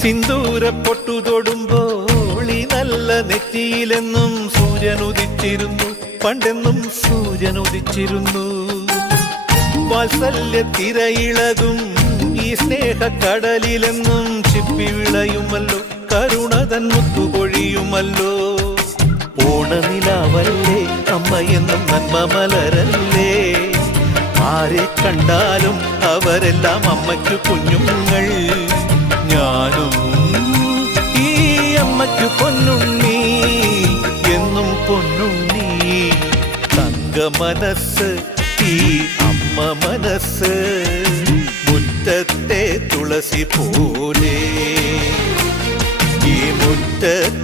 സിന്ദൂര പൊട്ടു തൊടുമ്പോൾ ഈ നല്ല നെറ്റിയിലെന്നും സൂര്യൻ ഉദിച്ചിരുന്നു, പണ്ടെന്നും സൂര്യൻ ഉദിച്ചിരുന്നു. വാത്സല്യ തിരയിളകും ഈ സ്നേഹക്കടലിലെന്നും ചിപ്പി വിളയുമല്ലോ, കരുണതൻ മുത്തുപൊഴിയുമല്ലോ. ഓണനിലാവല്ലേ അമ്മയെന്നും നന്മ മലരല്ലേ, ആരെ കണ്ടാലും അവരെല്ലാം അമ്മയ്ക്കു കുഞ്ഞുങ്ങൾ. ഞാനും ഈ അമ്മയ്ക്കു പൊന്നുണ്ണി, എന്നും പൊന്നുണ്ണി. തങ്ക മനസ്സ് ഈ അമ്മ മനസ്സ്, മുറ്റത്തെ തുളസി പോലെ. ഈ മുറ്റത്തെ